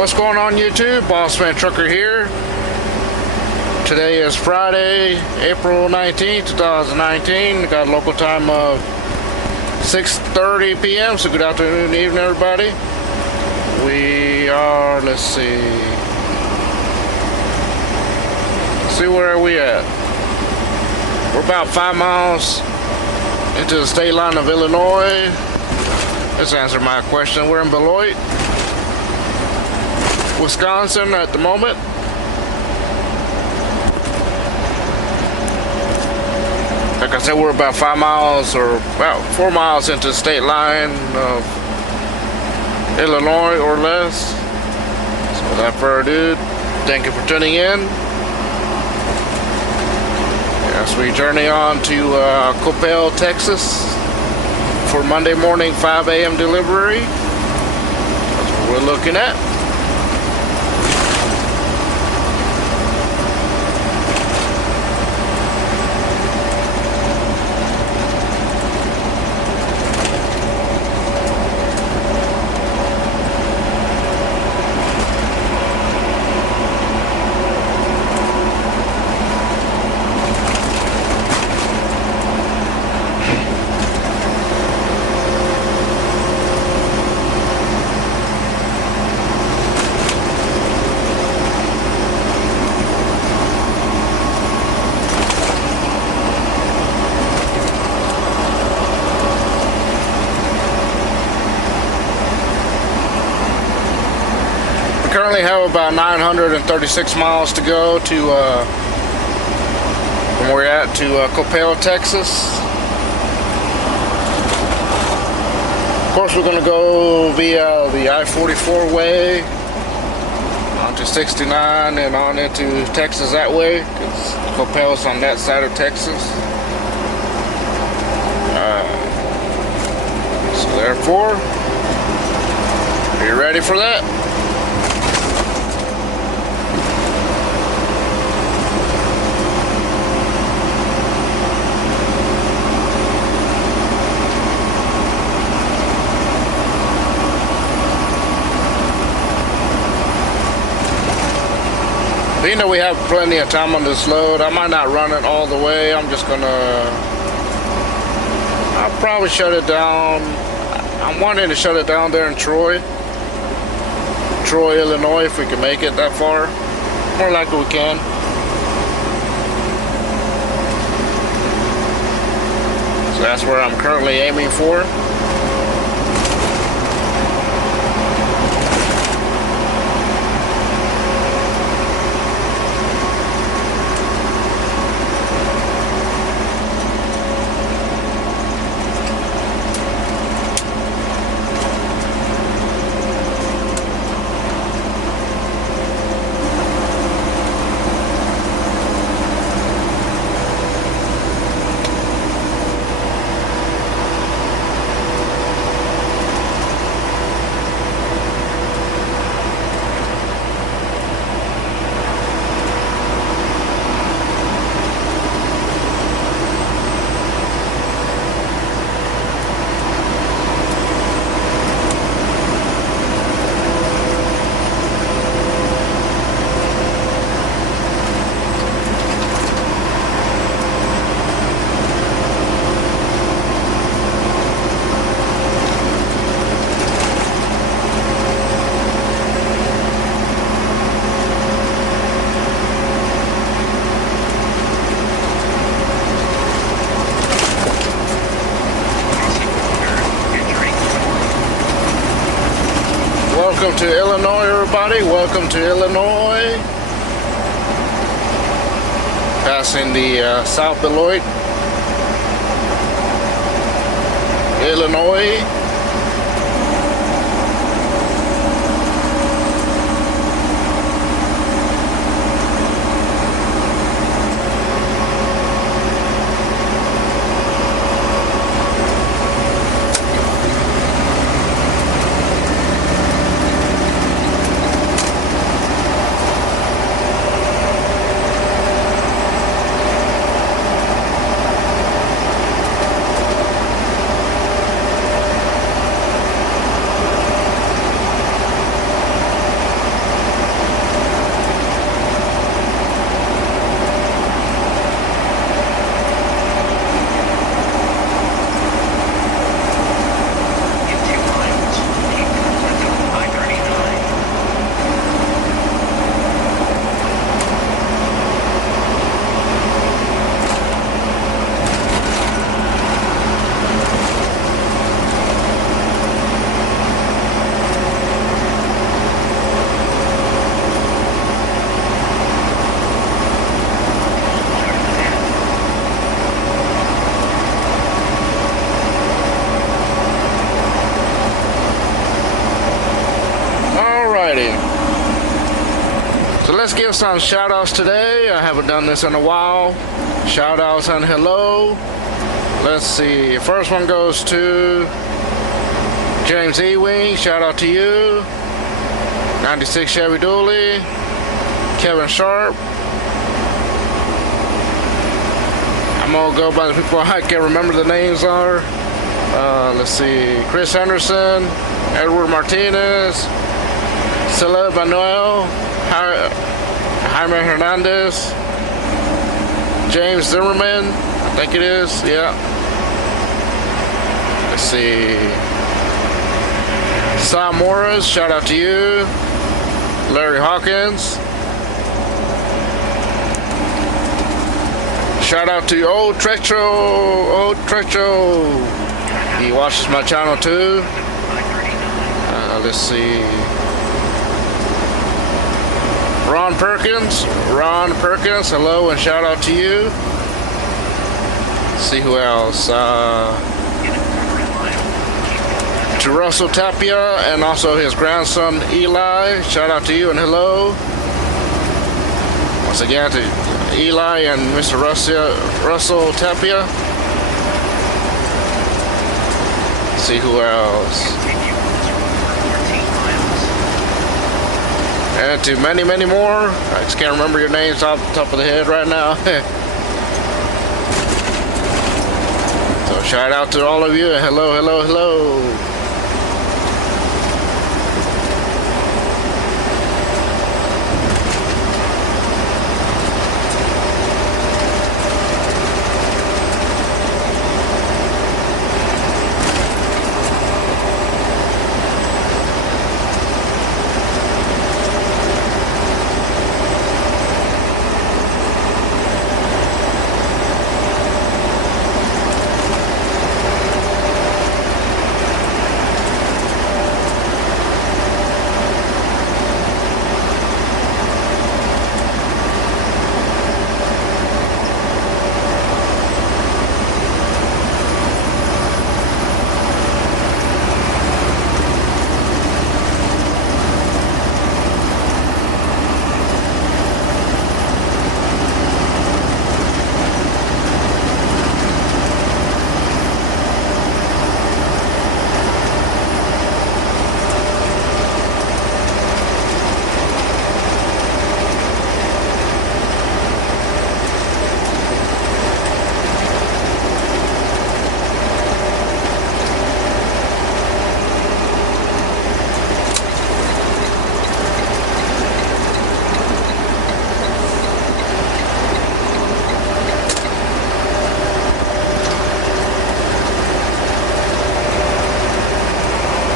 What's going on YouTube? Bossman Trucker here. Today is Friday, April 19th, 2019. Got a local time of 6:30 p.m. So good afternoon, evening, everybody. We are, let's see where are we at. We're about 5 miles into the state line of Illinois. Let's answer my question. We're in Beloit, Wisconsin at the moment. Like I said, we're about 5 miles or about 4 miles into the state line of Illinois or less. So without further ado, thank you for tuning in. As we journey on to Coppell, Texas for Monday morning 5 a.m. delivery. That's what we're looking at. Currently have about 936 miles to go to from where we're at to Coppell, Texas. Of course, we're going to go via the I-44 way onto 69 and on into Texas that way, because Coppell's on that side of Texas. So therefore, are you ready for that? Being that we have plenty of time on this load, I might not run it all the way. I'll probably shut it down. I'm wanting to shut it down there in Troy, Illinois, if we can make it that far. More likely we can. So that's where I'm currently aiming for. Welcome to Illinois, everybody. Welcome to Illinois. Passing the South Beloit, Illinois. let's give some shout outs today. I haven't done this in a while. Shout outs and hello. Let's see. First one goes to James Ewing. Shout out to you. 96 Chevy Dually. Kevin Sharp. I'm gonna go by the people I can't remember the names are. Let's see. Chris Henderson. Edward Martinez. Sila Manuel. Jaime Hernandez. James Zimmerman. I think it is. Yeah. Let's see. Sam Morris. Shout out to you. Larry Hawkins. Shout out to Old Trecho. He watches my channel too. Let's see. Ron Perkins, hello and shout out to you. Let's see who else. To Russell Tapia and also his grandson Eli, shout out to you and hello. Once again to Eli and Mr. Russell Tapia. Let's see who else. And to many, many more. I just can't remember your names off the top of the head right now. So shout out to all of you and hello.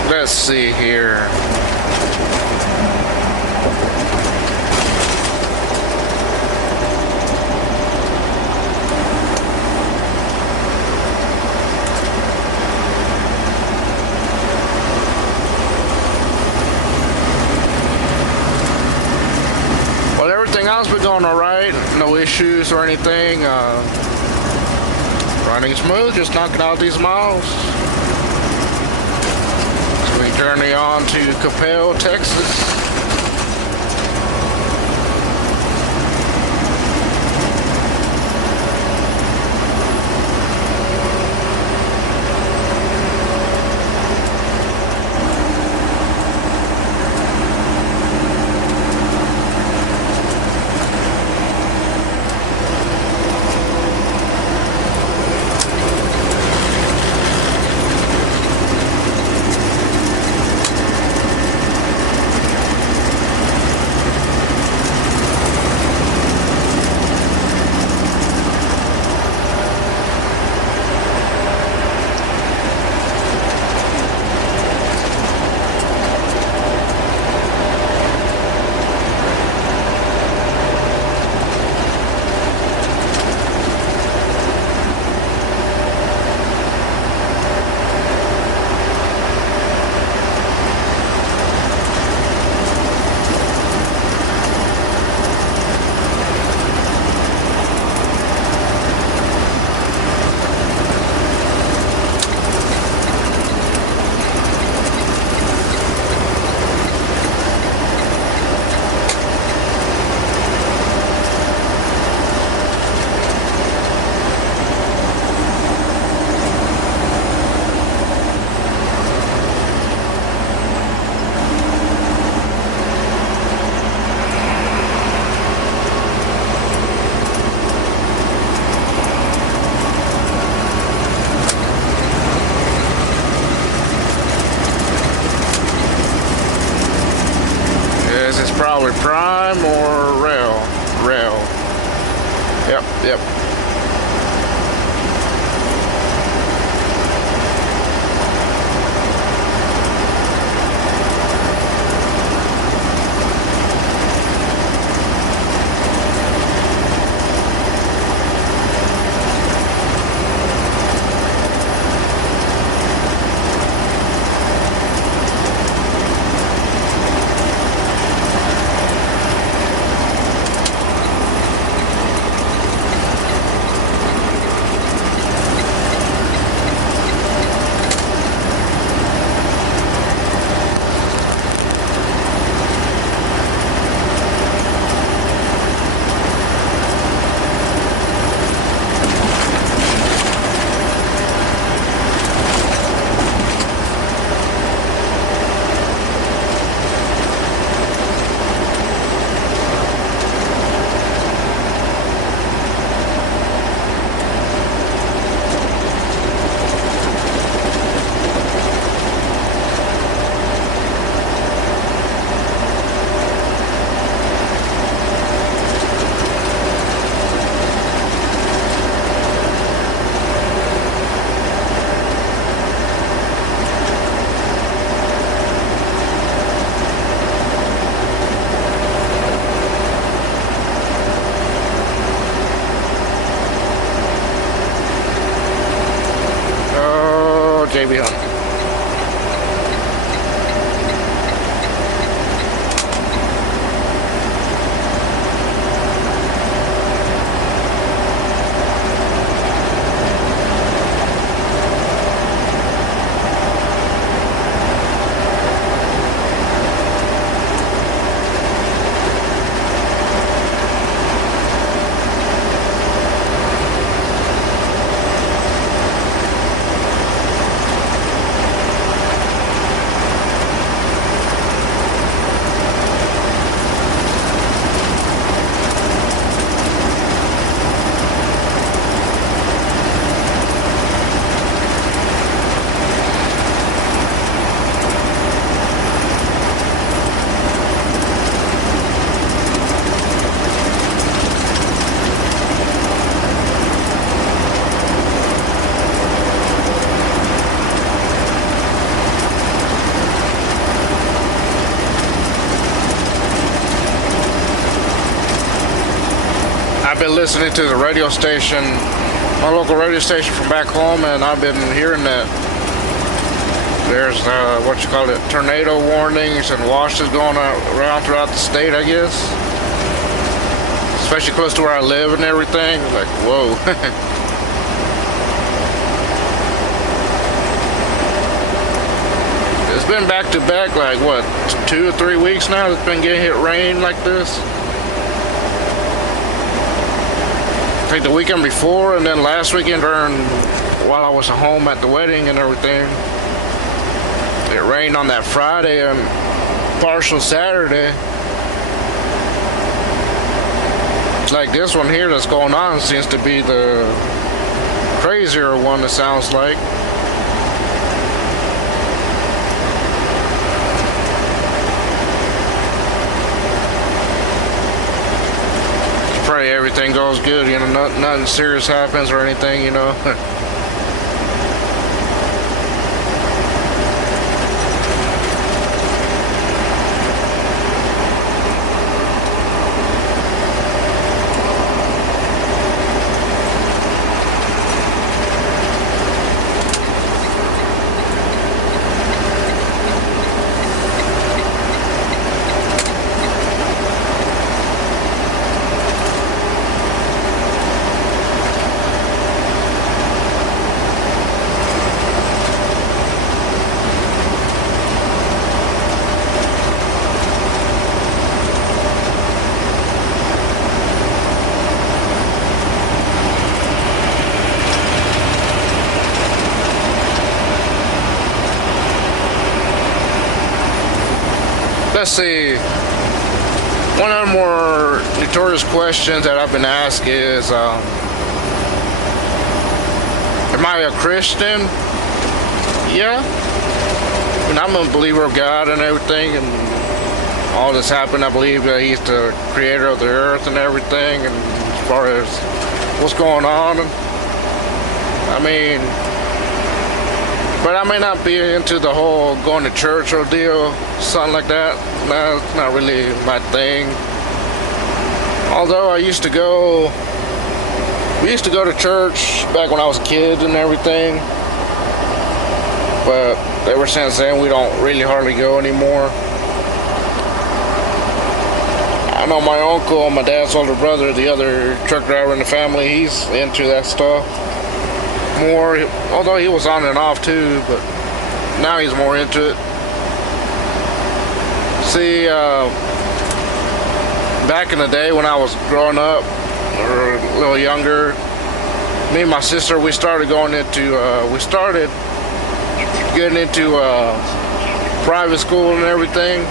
Let's see here. Well, everything else been going all right. No issues or anything. Running smooth, just knocking out these miles. Journey on to Coppell, Texas. Yep. JB Hunt. I've been listening to the radio station, my local radio station from back home, and I've been hearing that there's tornado warnings and washes going around throughout the state, I guess. Especially close to where I live and everything. Like, whoa. It's been back to back, like what, 2 or 3 weeks now it's been getting hit rain like this. I think the weekend before and then last weekend while I was home at the wedding and everything. It rained on that Friday and partial Saturday. It's like this one here that's going on seems to be the crazier one, it sounds like. Pray everything goes good, you know, nothing serious happens or anything, you know. Let's see. One of the more notorious questions that I've been asked is, am I a Christian? Yeah. And I'm a believer of God and everything, and all this happened. I believe that He's the creator of the earth and everything, and as far as what's going on. I mean, but I may not be into the whole going to church ordeal, something like that. No, it's not really my thing. Although we used to go to church back when I was a kid and everything. But ever since then, we don't really hardly go anymore. I know my uncle, my dad's older brother, the other truck driver in the family, he's into that stuff more, although he was on and off too, but now he's more into it. See, back in the day when I was growing up, or a little younger, me and my sister, we started getting into private school and everything.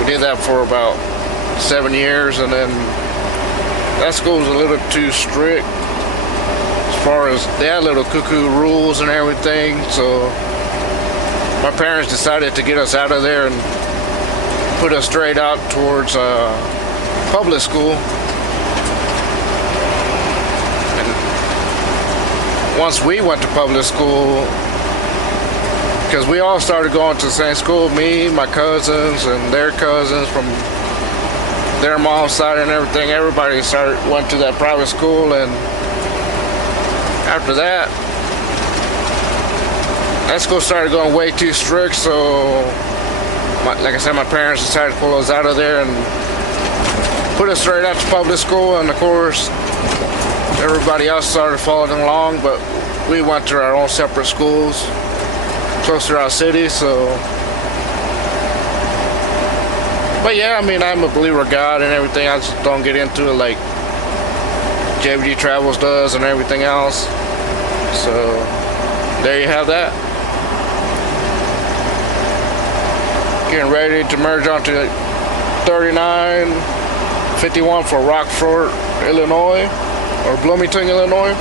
We did that for about 7 years, and then that school was a little too strict as far as they had little cuckoo rules and everything. So my parents decided to get us out of there and put us straight out towards public school. And once we went to public school, because we all started going to the same school, me, my cousins, and their cousins from their mom's side and everything. Everybody went to that private school, and after that school started going way too strict. So, like I said, my parents decided to pull us out of there and put us straight out to public school. And of course, everybody else started following along, but we went to our own separate schools close to our city. So, but yeah, I mean, I'm a believer of God and everything. I just don't get into it like JVG Travels does and everything else. So there you have that. Getting ready to merge onto 3951 for Rockford, Illinois, or Bloomington, Illinois.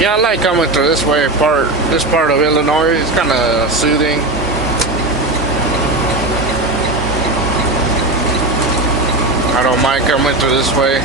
Yeah, I like coming through this part of Illinois. It's kind of soothing. I don't mind coming through this way.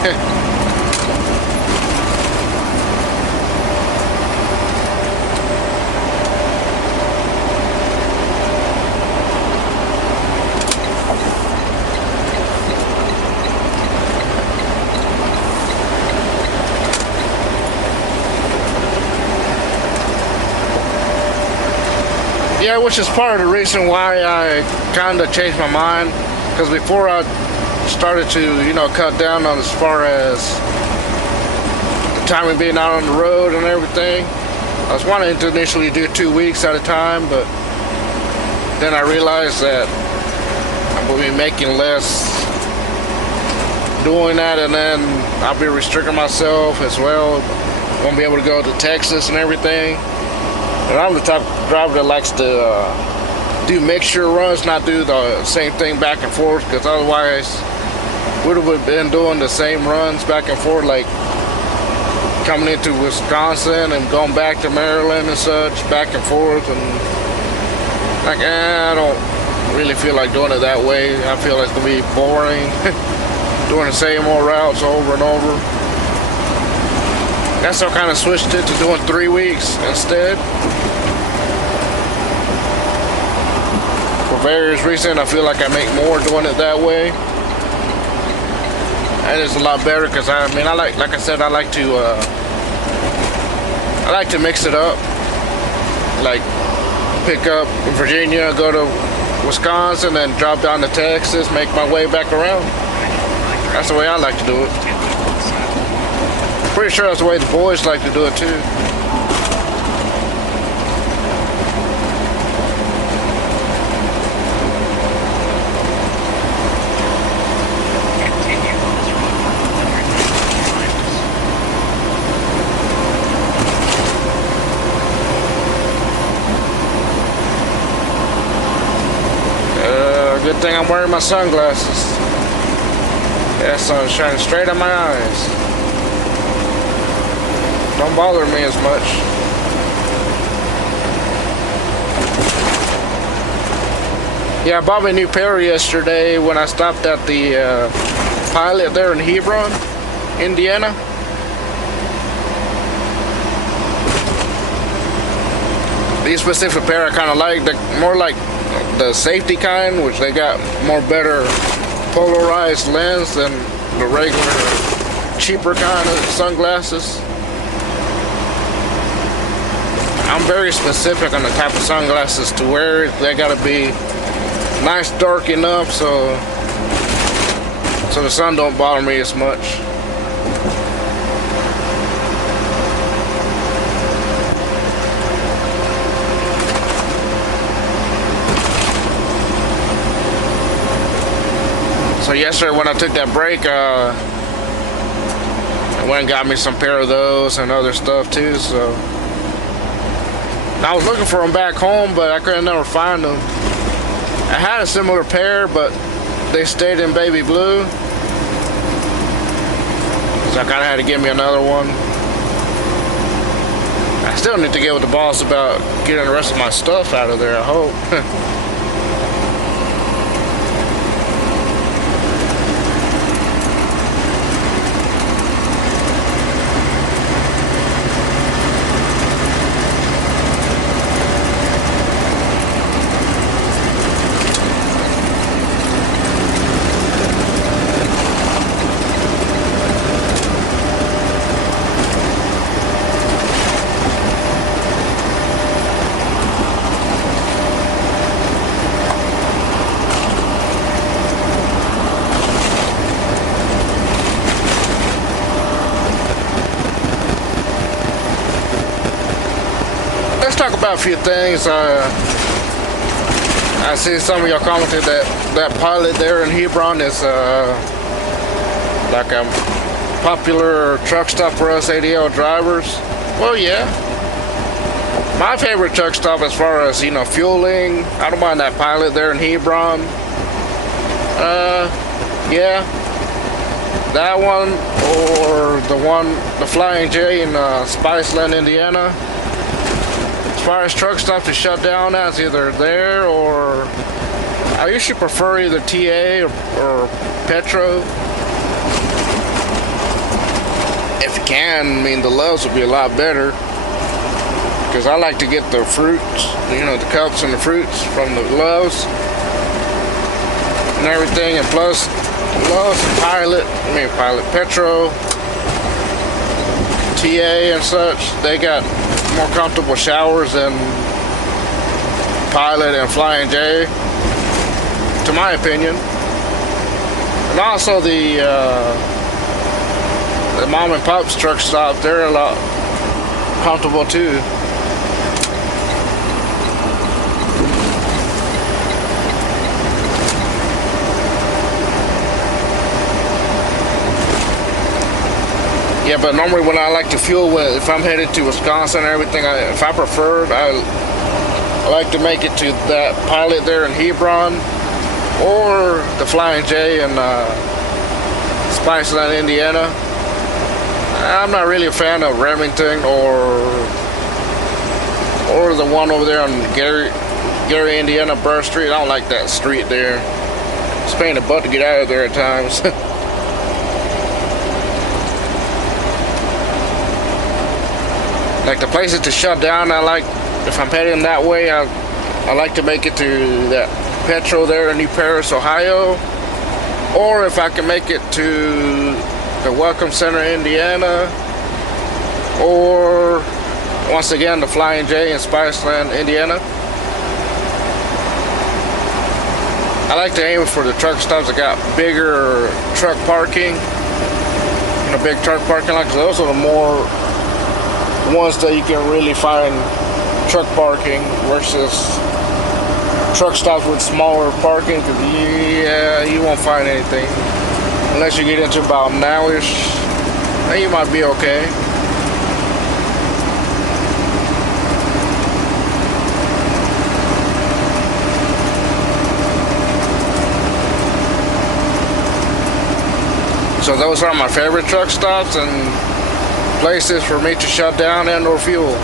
Yeah, which is part of the reason why I kind of changed my mind. Because before I started to, cut down on as far as the time of being out on the road and everything, I was wanting to initially do 2 weeks at a time, but then I realized that I will be making less doing that, and then I'll be restricting myself as well. Won't be able to go to Texas and everything. And I'm the type of driver that likes to do mixture runs, not do the same thing back and forth, because otherwise we would have been doing the same runs back and forth like coming into Wisconsin and going back to Maryland and such, back and forth, and like, I don't really feel like doing it that way. I feel like it's gonna be boring, doing the same old routes over and over. That's how I kind of switched it to doing 3 weeks instead. For various reasons, I feel like I make more doing it that way. And it's a lot better because I like I said, I like to mix it up. Like pick up in Virginia, go to Wisconsin, then drop down to Texas, make my way back around. That's the way I like to do it. Pretty sure that's the way the boys like to do it too. Good thing I'm wearing my sunglasses. Yeah, sun's shining straight on my eyes. Don't bother me as much. Yeah, I bought me a new pair yesterday when I stopped at the Pilot there in Hebron, Indiana. These specific pair I kind of like. They're more like the safety kind, which they got more better polarized lens than the regular cheaper kind of sunglasses. I'm very specific on the type of sunglasses to wear. They gotta be nice dark enough so the sun don't bother me as much. So yesterday when I took that break, I went and got me some pair of those and other stuff too. So I was looking for them back home, but I couldn't never find them. I had a similar pair, but they stayed in baby blue, so I kind of had to get me another one. I still need to get with the boss about getting the rest of my stuff out of there, I hope. Let's talk about a few things. I see some of y'all commented that Pilot there in Hebron is like a popular truck stop for us ADL drivers. Well, yeah. My favorite truck stop as far as, fueling, I don't mind that Pilot there in Hebron. Yeah. That one or the Flying J in Spiceland, Indiana. As far as truck stop to shut down at, it's either there or I usually prefer either TA or Petro. If you can, the Loves would be a lot better because I like to get the fruits, the cups and the fruits from the Loves and everything, and plus Loves, Pilot, Petro, TA and such, they got more comfortable showers than Pilot and Flying J, to my opinion. And also the mom and pop's truck stop, they're a lot comfortable too. Yeah, but normally when I like to fuel, if I'm headed to Wisconsin and everything, if I prefer, I like to make it to that Pilot there in Hebron or the Flying J in Spiceland, Indiana. I'm not really a fan of Remington or the one over there on Gary, Indiana, Burr Street. I don't like that street there. It's a pain in the butt to get out of there at times. Like the places to shut down, I like, if I'm heading that way, I like to make it to that Petro there in New Paris, Ohio. Or if I can make it to the Welcome Center, Indiana. Or, once again, the Flying J in Spiceland, Indiana. I like to aim for the truck stops that got bigger truck parking. You know, big truck parking lots. Those are the more ones that you can really find truck parking versus truck stops with smaller parking. Cause yeah, you won't find anything unless you get into about nowish. Then you might be okay. So those are my favorite truck stops and places for me to shut down and or fuel.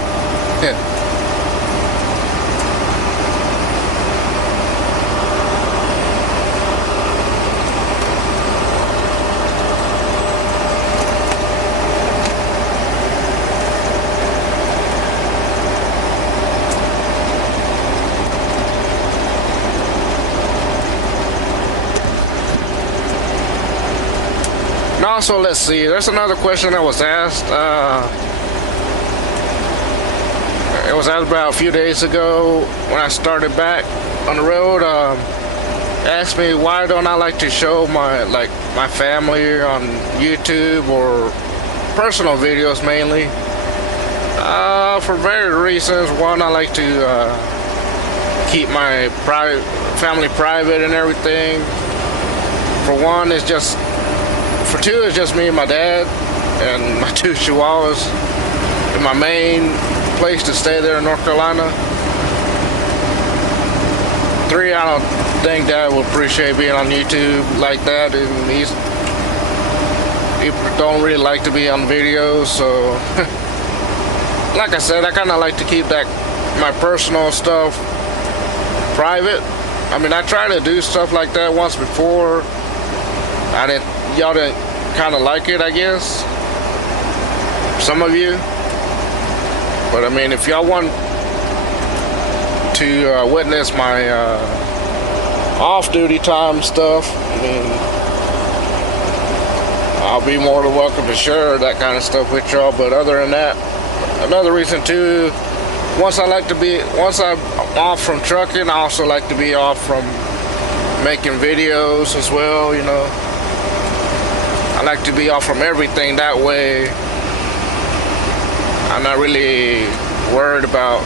And also, let's see, there's another question that was asked. It was asked about a few days ago when I started back on the road. Asked me why don't I like to show my family on YouTube or personal videos mainly. For various reasons. One, I like to keep my family private and everything. For one, it's just. For two, it's just me and my dad and my two chihuahuas in my main place to stay there in North Carolina. Three, I don't think Dad would appreciate being on YouTube like that, and he don't really like to be on videos. So, like I said, I kind of like to keep my personal stuff private. I mean, I tried to do stuff like that once before. Y'all didn't kind of like it, I guess. Some of you. But I mean, if y'all want to witness my off-duty time stuff, I mean, I'll be more than welcome to share that kind of stuff with y'all. But other than that, another reason too, once I'm off from trucking, I also like to be off from making videos as well, you know. I like to be off from everything, that way I'm not really worried about,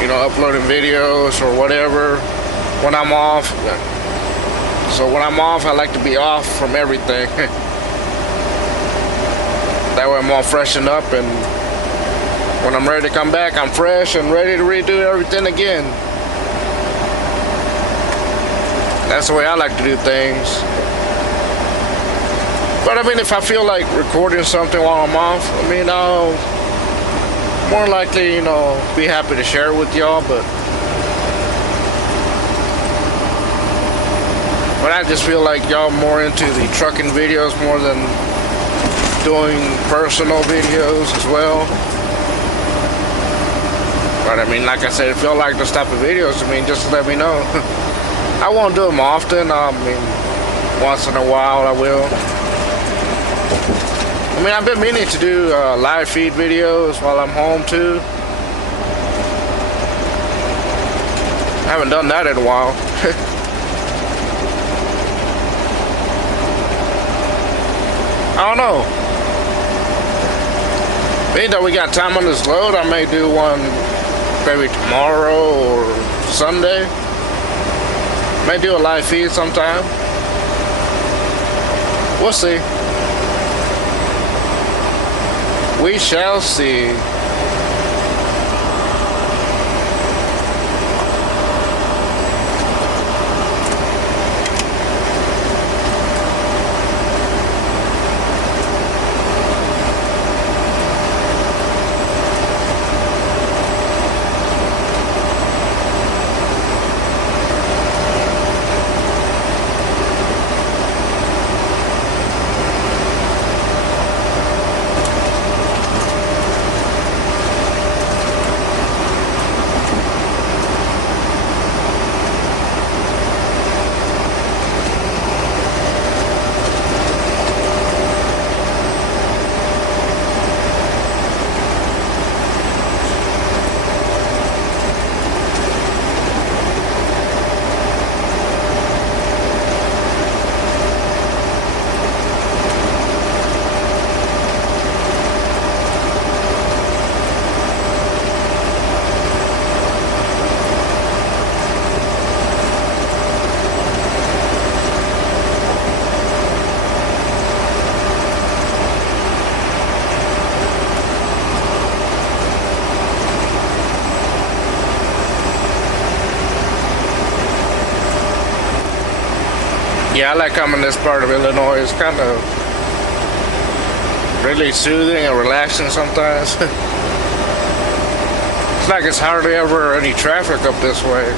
you know, uploading videos or whatever when I'm off. So when I'm off, I like to be off from everything. That way I'm all freshened up, and when I'm ready to come back, I'm fresh and ready to redo everything again. That's the way I like to do things. But I mean, if I feel like recording something while I'm off, I mean, I'll more likely, you know, be happy to share it with y'all. But I just feel like y'all more into the trucking videos more than doing personal videos as well. But I mean, like I said, if y'all like those type of videos, I mean, just let me know. I won't do them often. I mean, once in a while I will. I mean, I've been meaning to do live feed videos while I'm home too. I haven't done that in a while. I don't know. Being that we got time on this load, I may do one maybe tomorrow or Sunday. May do a live feed sometime. We'll see. We shall see. Yeah, I like coming this part of Illinois. It's kind of really soothing and relaxing sometimes. It's like it's hardly ever any traffic up this way.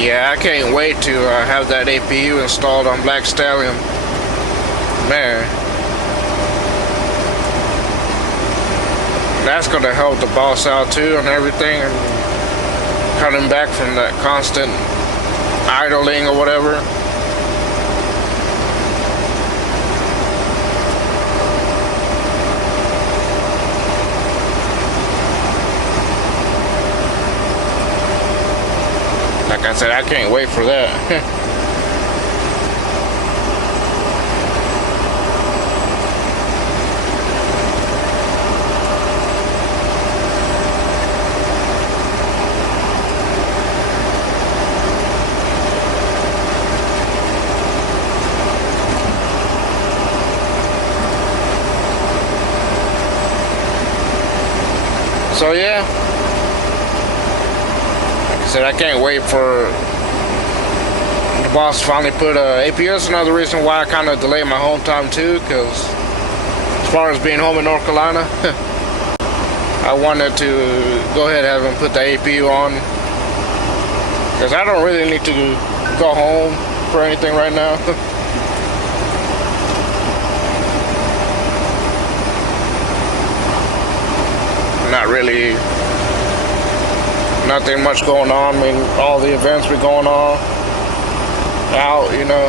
Yeah, I can't wait to have that APU installed on Black Stallion. Man, that's going to help the boss out too and everything, and cutting back from that constant idling or whatever. Like I said, I can't wait for that. So yeah, like I said, I can't wait for the boss to finally put APU. That's another reason why I kind of delayed my home time too, because as far as being home in North Carolina, I wanted to go ahead and have him put the APU on, because I don't really need to go home for anything right now. Not really, nothing much going on. I mean, all the events be going on out, you know.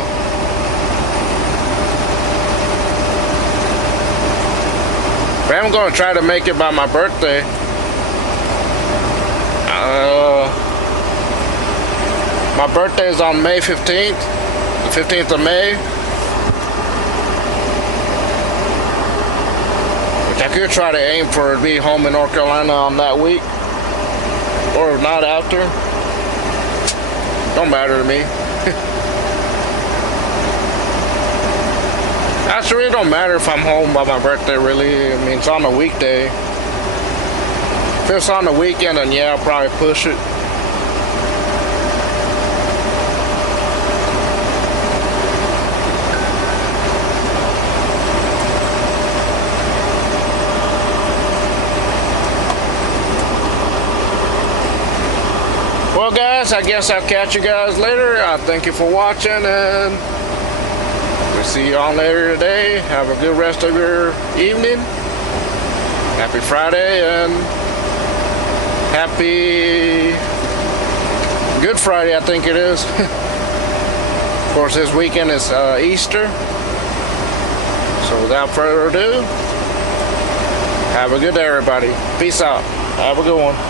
But I'm going to try to make it by my birthday. My birthday is on May 15th, the 15th of May. I could try to aim for to be home in North Carolina on that week, or not after. Don't matter to me. Actually, it don't matter if I'm home by my birthday, really. I mean, it's on a weekday. If it's on the weekend, then yeah, I'll probably push it. Well guys, I guess I'll catch you guys later. Thank you for watching, and we'll see you on later today. Have a good rest of your evening. Happy Friday, and happy Good Friday, I think it is. Of course, this weekend is Easter. So without further ado, have a good day everybody. Peace out. Have a good one.